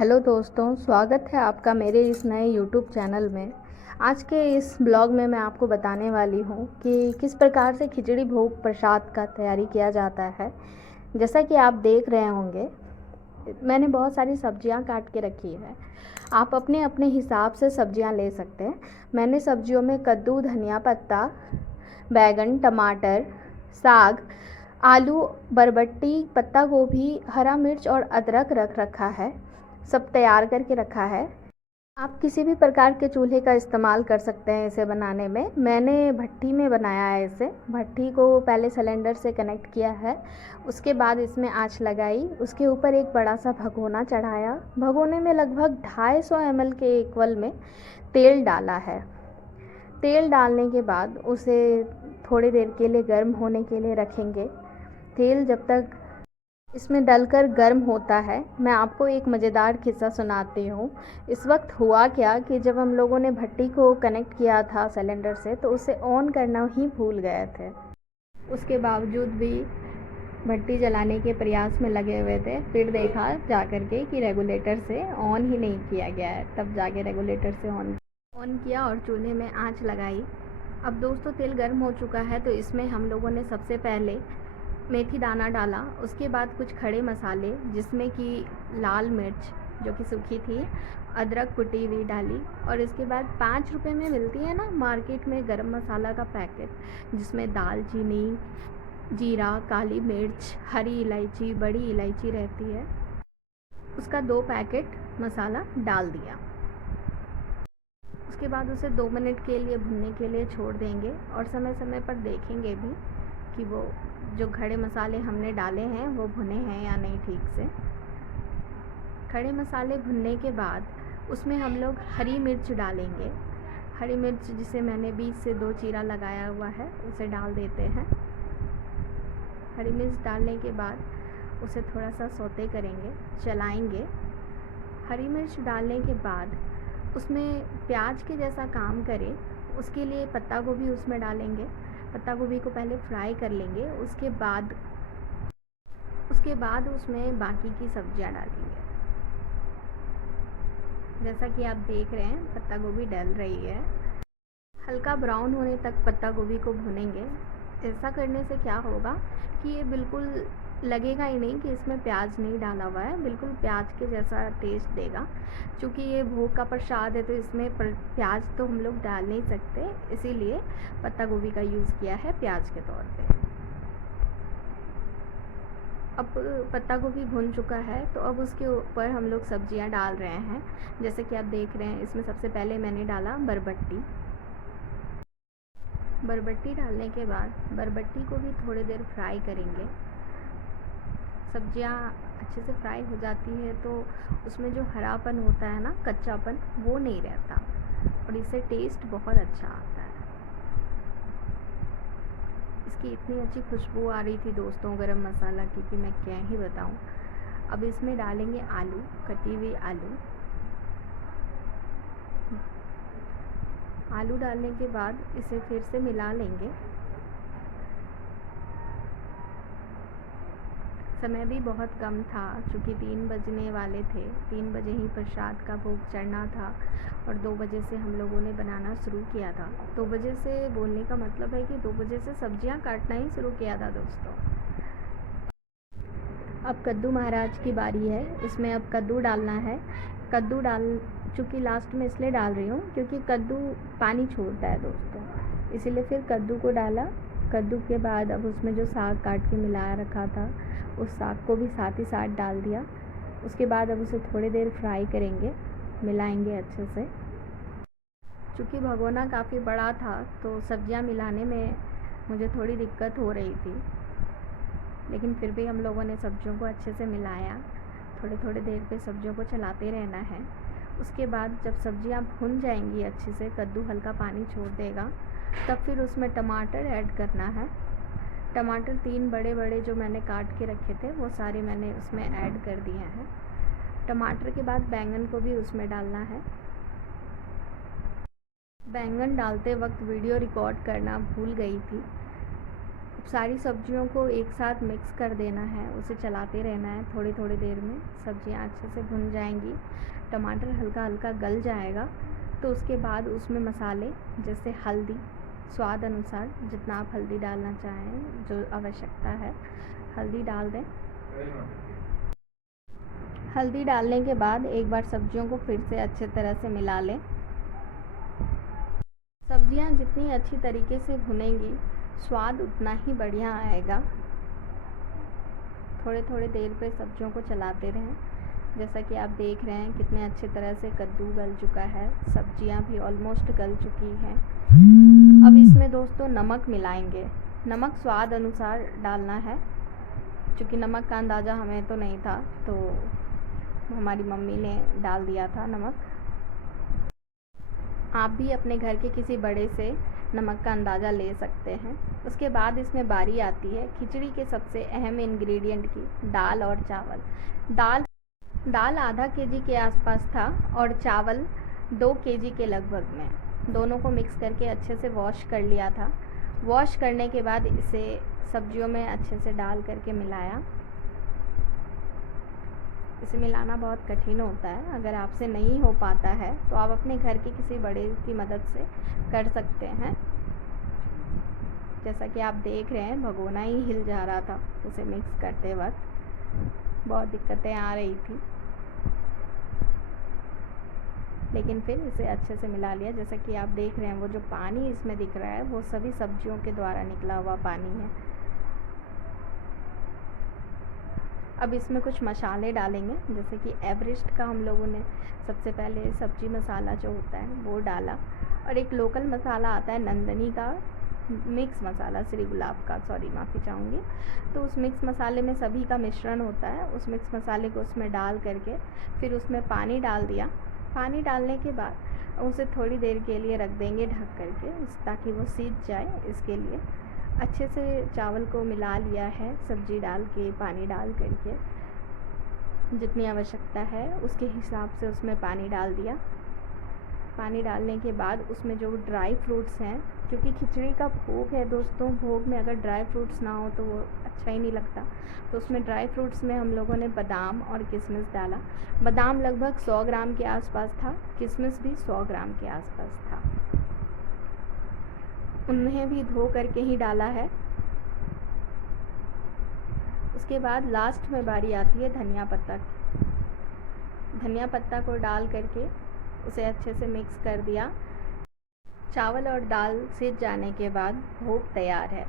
Hello दोस्तों, स्वागत है आपका मेरे इस नए यूट्यूब चैनल में। आज के इस ब्लॉग में मैं आपको बताने वाली हूँ कि किस प्रकार से खिचड़ी भोग प्रसाद का तैयारी किया जाता है। जैसा कि आप देख रहे होंगे, मैंने बहुत सारी सब्जियाँ काट के रखी है। आप अपने अपने हिसाब से सब्जियाँ ले सकते हैं। मैंने सब्जियों में कद्दू, धनिया पत्ता, बैगन, टमाटर, साग, आलू, बरबट्टी, पत्ता गोभी, हरा मिर्च और अदरक रख रखा है। सब तैयार करके रखा है। आप किसी भी प्रकार के चूल्हे का इस्तेमाल कर सकते हैं इसे बनाने में। मैंने भट्ठी में बनाया है इसे। भट्ठी को पहले सिलेंडर से कनेक्ट किया है, उसके बाद इसमें आंच लगाई, उसके ऊपर एक बड़ा सा भगोना चढ़ाया। भगोने में लगभग 250 ml के इक्वल में तेल डाला है। तेल डालने के बाद उसे थोड़ी देर के लिए गर्म होने के लिए रखेंगे। तेल जब तक इसमें डलकर गर्म होता है, मैं आपको एक मज़ेदार किस्सा सुनाती हूँ। इस वक्त हुआ क्या कि जब हम लोगों ने भट्टी को कनेक्ट किया था सिलेंडर से, तो उसे ऑन करना ही भूल गए थे। उसके बावजूद भी भट्टी जलाने के प्रयास में लगे हुए थे। फिर देखा जा कर के कि रेगुलेटर से ऑन ही नहीं किया गया है। तब जाके रेगुलेटर से ऑन किया और चूल्हे में आंच लगाई। अब दोस्तों, तेल गर्म हो चुका है, तो इसमें हम लोगों ने सबसे पहले मेथी दाना डाला। उसके बाद कुछ खड़े मसाले, जिसमें कि लाल मिर्च जो कि सूखी थी, अदरक कुटी हुई डाली, और इसके बाद 5 रुपए में मिलती है ना मार्केट में गरम मसाला का पैकेट, जिसमें दालचीनी, जीरा, काली मिर्च, हरी इलायची, बड़ी इलायची रहती है, उसका 2 पैकेट मसाला डाल दिया। उसके बाद उसे 2 मिनट के लिए भुनने के लिए छोड़ देंगे और समय समय पर देखेंगे भी कि वो जो खड़े मसाले हमने डाले हैं वो भुने हैं या नहीं ठीक से। खड़े मसाले भुनने के बाद उसमें हम लोग हरी मिर्च डालेंगे। हरी मिर्च जिसे मैंने बीच से 2 चीरा लगाया हुआ है, उसे डाल देते हैं। हरी मिर्च डालने के बाद उसे थोड़ा सा सौते करेंगे, चलाएंगे। हरी मिर्च डालने के बाद उसमें प्याज के जैसा काम करे, उसके लिए पत्ता गोभी उसमें डालेंगे। पत्ता गोभी को पहले फ्राई कर लेंगे, उसके बाद उसमें बाकी की सब्जियां डालेंगे। जैसा कि आप देख रहे हैं, पत्ता गोभी डल रही है। हल्का ब्राउन होने तक पत्ता गोभी को भूनेंगे। ऐसा करने से क्या होगा कि ये बिल्कुल लगेगा ही नहीं कि इसमें प्याज नहीं डाला हुआ है, बिल्कुल प्याज के जैसा टेस्ट देगा। क्योंकि ये भोग का प्रसाद है, तो इसमें प्याज तो हम लोग डाल नहीं सकते, इसीलिए पत्ता गोभी का यूज़ किया है प्याज के तौर पे। अब पत्ता गोभी भुन चुका है, तो अब उसके ऊपर हम लोग सब्जियां डाल रहे हैं। जैसे कि आप देख रहे हैं, इसमें सबसे पहले मैंने डाला बरबट्टी। बरबट्टी डालने के बाद बरबट्टी को भी थोड़ी देर फ्राई करेंगे। सब्जियां अच्छे से फ्राई हो जाती है तो उसमें जो हरापन होता है ना, कच्चापन, वो नहीं रहता और इससे टेस्ट बहुत अच्छा आता है। इसकी इतनी अच्छी खुशबू आ रही थी दोस्तों गरम मसाला की कि मैं क्या ही बताऊं। अब इसमें डालेंगे आलू, कटी हुई आलू। आलू डालने के बाद इसे फिर से मिला लेंगे। समय भी बहुत कम था, चूँकि 3 बजने वाले थे। 3 बजे ही प्रसाद का भोग चढ़ना था और 2 बजे से हम लोगों ने बनाना शुरू किया था। 2 बजे से बोलने का मतलब है कि 2 बजे से सब्जियां काटना ही शुरू किया था दोस्तों। अब कद्दू महाराज की बारी है। इसमें अब कद्दू डालना है। कद्दू चूँकि लास्ट में इसलिए डाल रही हूँ क्योंकि कद्दू पानी छोड़ता है दोस्तों, इसीलिए फिर कद्दू को डाला। कद्दू के बाद अब उसमें जो साग काट के मिलाया रखा था, उस साग को भी साथ ही साथ डाल दिया। उसके बाद अब उसे थोड़ी देर फ्राई करेंगे, मिलाएंगे अच्छे से। चूँकि भगोना काफ़ी बड़ा था तो सब्जियां मिलाने में मुझे थोड़ी दिक्कत हो रही थी, लेकिन फिर भी हम लोगों ने सब्जियों को अच्छे से मिलाया। थोड़ी थोड़ी देर पे सब्जियों को चलाते रहना है। उसके बाद जब सब्जियां भुन जाएंगी अच्छे से, कद्दू हल्का पानी छोड़ देगा, तब फिर उसमें टमाटर ऐड करना है। टमाटर 3 बड़े बड़े जो मैंने काट के रखे थे, वो सारे मैंने उसमें ऐड कर दिए हैं। टमाटर के बाद बैंगन को भी उसमें डालना है। बैंगन डालते वक्त वीडियो रिकॉर्ड करना भूल गई थी, सारी सब्जियों को एक साथ मिक्स कर देना है, उसे चलाते रहना है। थोड़ी थोड़ी देर में सब्जियां अच्छे से भुन जाएंगी, टमाटर हल्का हल्का गल जाएगा तो उसके बाद उसमें मसाले जैसे हल्दी स्वाद अनुसार, जितना आप हल्दी डालना चाहें, जो आवश्यकता है हल्दी डाल दें। हल्दी डालने के बाद एक बार सब्जियों को फिर से अच्छे तरह से मिला लें। सब्जियां जितनी अच्छी तरीके से भुनेंगी स्वाद उतना ही बढ़िया आएगा। थोड़े थोड़े देर पे सब्जियों को चलाते रहें। जैसा कि आप देख रहे हैं कितने अच्छे तरह से कद्दू गल चुका है, सब्जियां भी ऑलमोस्ट गल चुकी हैं। अब इसमें दोस्तों नमक मिलाएंगे। नमक स्वाद अनुसार डालना है, क्योंकि नमक का अंदाज़ा हमें तो नहीं था, तो हमारी मम्मी ने डाल दिया था नमक। आप भी अपने घर के किसी बड़े से नमक का अंदाज़ा ले सकते हैं। उसके बाद इसमें बारी आती है खिचड़ी के सबसे अहम इंग्रेडिएंट की, दाल और चावल। दाल आधा केजी के आसपास था और चावल 2 केजी के लगभग में। दोनों को मिक्स करके अच्छे से वॉश कर लिया था। वॉश करने के बाद इसे सब्जियों में अच्छे से डाल करके मिलाया। इसे मिलाना बहुत कठिन होता है, अगर आपसे नहीं हो पाता है तो आप अपने घर के किसी बड़े की मदद से कर सकते हैं। जैसा कि आप देख रहे हैं भगोना ही हिल जा रहा था उसे मिक्स करते वक्त, बहुत दिक्कतें आ रही थी, लेकिन फिर इसे अच्छे से मिला लिया। जैसा कि आप देख रहे हैं वो जो पानी इसमें दिख रहा है वो सभी सब्जियों के द्वारा निकला हुआ पानी है। अब इसमें कुछ मसाले डालेंगे, जैसे कि एवरेस्ट का हम लोगों ने सबसे पहले सब्जी मसाला जो होता है वो डाला, और एक लोकल मसाला आता है नंदनी का मिक्स मसाला, श्री गुलाब का, सॉरी माफ़ी चाहूँगी। तो उस मिक्स मसाले में सभी का मिश्रण होता है। उस मिक्स मसाले को उसमें डाल करके फिर उसमें पानी डाल दिया। पानी डालने के बाद उसे थोड़ी देर के लिए रख देंगे ढक करके, ताकि वो सीज जाए। इसके लिए अच्छे से चावल को मिला लिया है, सब्जी डाल के पानी डाल करके, जितनी आवश्यकता है उसके हिसाब से उसमें पानी डाल दिया। पानी डालने के बाद उसमें जो ड्राई फ्रूट्स हैं, क्योंकि खिचड़ी का भोग है दोस्तों, भोग में अगर ड्राई फ्रूट्स ना हो तो वो अच्छा ही नहीं लगता, तो उसमें ड्राई फ्रूट्स में हम लोगों ने बादाम और किशमिश डाला। बादाम लगभग 100 ग्राम के आसपास था, किशमिश भी 100 ग्राम के आसपास था। उन्हें भी धो करके ही डाला है। उसके बाद लास्ट में बारी आती है धनिया पत्ता की। धनिया पत्ता को डाल करके उसे अच्छे से मिक्स कर दिया। चावल और दाल सिज जाने के बाद भोग तैयार है।